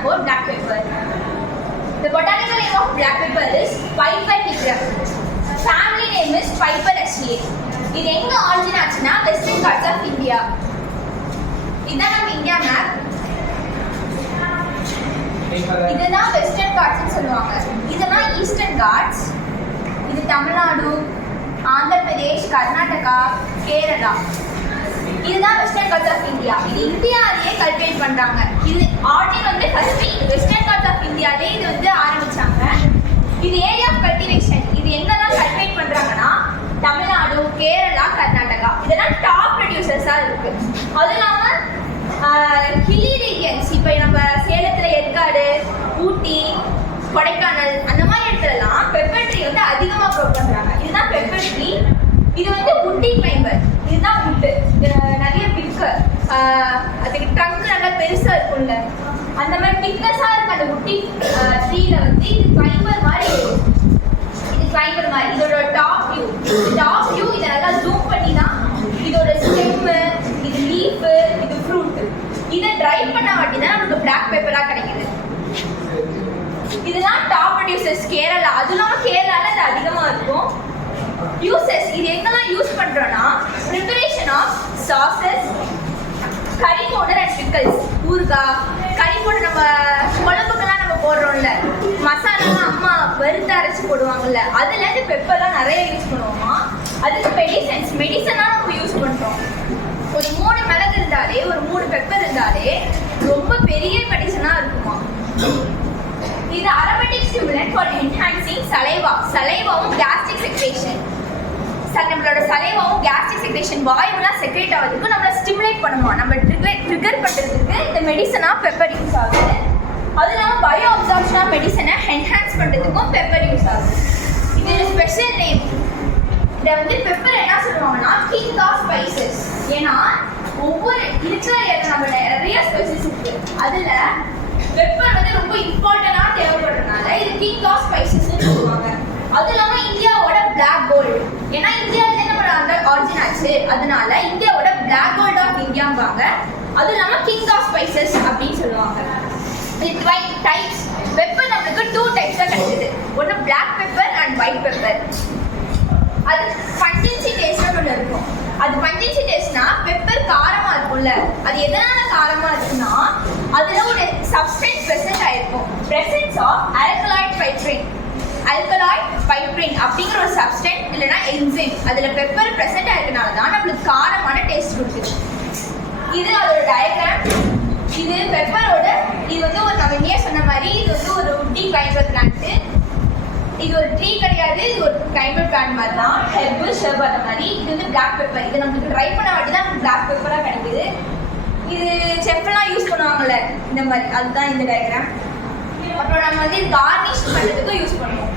about black pepper. The botanical name of black pepper is Piper nigra. Family name is Piperacea. இது எங்க origin ஆச்சுன்னா western cards of India இதுதான் நம்ம India map இதுதான் western கார்ட்ஸ்னு சொல்லுவாங்க இதெல்லாம் ஈஸ்டர்ன் கார்ட்ஸ் இது தமிழ்நாடு ஆந்திர பிரதேஷ் கர்நாடகா கேரளா இதுதான் வெஸ்டர்ன் கார்ட்ஸ் ஆஃப் இந்தியா இது இந்தியாவிலேயே கல்வி கல்டிவேட் பண்றாங்க. இது ஆர்டி வந்து ஃபர்ஸ்ட் வெஸ்டர்ன் பார்ட் ஆஃப் இந்தியாலே இது வந்து ஆரம்பிச்சாங்க. இது ஏரியா ஆஃப் கல்டிவேஷன் இது எங்கெல்லாம் கல்டிவேட் பண்றாங்கன்னா தமிழ்நாடு கேரளா கர்நாடகா. இதெல்லாம் டாப் ப்ரொடியூசர்ஸா இருக்கு. அதுவும் இல்லாம ஹில்லி ரீஜன்ஸ் இப்போ நம்ம சேலத்துல ஏற்காடு ஊட்டி கொடைக்கானல் அந்த மாதிரி இடத்துலலாம் பெப்பர் ட்ரீ வந்து அதிகமா க்ரோ பண்றாங்க. இதுதான் பெப்பர் ட்ரீ இது வந்து உட்டி கிளைம்பர் இதுதான் உட்டு நிறைய பிக்கு அதுக்கு ட்ரங்க் நல்லா பெருசா இருக்கும்ல. அந்த மாதிரி திக்னஸா இருக்க அந்த குட்டி ட்ரீல வந்து. இது கிளைம்பர் மாதிரி இருக்கும் இது கிளைம்பர் மாதிரி. இதோட டாப் வியூ டாப் வியூ இதை நல்லா ஜூம் பண்ணி தான் இதோட ஸ்டெம் இது லீஃப் இது ஃப்ரூட் இதை ட்ரை பண்ண வாட்டி தான் நமக்கு பிளாக் பேப்பரா கிடைக்குது. இதெல்லாம் டாப் ப்ரொடியூசர்ஸ் கேரளா அதுலாம் கேரளால இது அதிகமா இருக்கும். யூசஸ் இது எங்கெல்லாம் யூஸ் பண்றோம்னா கறி பவுடர் அண்ட் பிக்கல்ஸ் ஊறுகாய் கறி பவுடர் நம்ம குழம்புக்கெல்லாம் நம்ம போடுறோம்ல. மசாலாலாம் அம்மா வறுத்து அரைச்சி போடுவாங்கல்ல. அதுல இருந்து பெப்பர்லாம் நிறைய யூஸ் பண்ணுவோமா அதுக்கு மெடிசன்ஸ் மெடிசனாக நம்ம யூஸ் பண்றோம். ஒரு மூணு மிளகு இருந்தாலே ஒரு மூணு பெப்பர் இருந்தாலே ரொம்ப பெரிய மெடிசனா இருக்குமா? இது aromatic stimulant for enhancing saliva சலைவாவும் gastric secretion நம்மளோட கேஸ்ட்ரிக் செக்ரேஷன் வாயுலாம் செக்ரேட் ஆகிறதுக்கு நம்மளை ஸ்டிமுலேட் பண்ணுவோம் நம்ம ட்ரிகர் ட்ரிகர் பண்ணுறதுக்கு இந்த மெடிசனாக பெப்பர் யூஸ் ஆகுது. அது இல்லாமல் பயோ அப்சார்ப்ஷனாக மெடிசனை என்ஹான்ஸ் பண்ணுறதுக்கும் பெப்பர் யூஸ் ஆகுது. இது ஒரு ஸ்பெஷல் நேம் இதை வந்து பெப்பர் என்ன சொல்லுவாங்கன்னா கிங் ஆஃப் ஸ்பைசஸ் ஏன்னா ஒவ்வொரு இருக்கிற இடத்துல நம்ம நிறைய ஸ்பைசஸ் இருக்கு. அதில் பெப்பர் வந்து ரொம்ப இம்பார்ட்டண்டா தேவைப்படுறதுனால இது கிங் ஆஃப் ஸ்பைசஸ் சொல்லுவாங்க அது இல்லாம இந்தியாவோட பிளாக் கோல்டு ஏன்னா இந்தியாவிலே நம்ம அந்த ஆரிஜின் ஆச்சு அதனால இந்தியாவோட பிளாக் கோல்ட் ஆஃப் இந்தியாம்பாங்க அது இல்லாம கிங் ஆஃப் ஸ்பைசஸ் அப்படின்னு சொல்லுவாங்க. இது ஒயிட் டைப்ஸ் பெப்பர் நம்மளுக்கு டூ டைப்ஸ் தான் கிடைக்குது. ஒன்று black pepper and white pepper அது பஞ்சன்சி டேஸ்ட்னு ஒன்று இருக்கும். அது பஞ்சன்சி டேஸ்ட்னா பெப்பர் காரமா இருக்கும்ல. அது எதனால காரமா இருக்குன்னா அதுல ஒரு சப்ஸ்டன்ஸ் பிரசன்ட் ஆயிருக்கும். Presence of alkaloid piperine alkaloid piperine அப்படிங்கிற ஒரு சப்ஸ்டன்ஸ் இல்லைன்னா என்சைம் அதுல பெப்பர் பிரசன்ட் ஆயிருக்கனால தான் நம்மளுக்கு காரமான டேஸ்ட் கொடுக்குது இது அதோட டயக்ராம் இது பெப்பரோட இது வந்து ஒரு நம்ம ஏன் சொன்ன மாதிரி இது வந்து ஒரு உட்டி இது ஒரு ட்ரீ கிடையாது இது ஒரு கிளைமேட் பிளான் மாதிரி தான் ஹெர்பு ஷெர்பர் மாதிரி. இது வந்து பிளாக் பெப்பர் இது நமக்கு ட்ரை பண்ண வாட்டி தான் நமக்கு பிளாக் பெப்பராக கிடைக்குது. இது செஃப்லாம் யூஸ் பண்ணுவாங்கல்ல இந்த மாதிரி. அதுதான் இந்த டயக்ராம் அப்புறம் நம்ம வந்து கார்னிஷ் பண்ணுறதுக்கும் யூஸ் பண்ணுவோம்.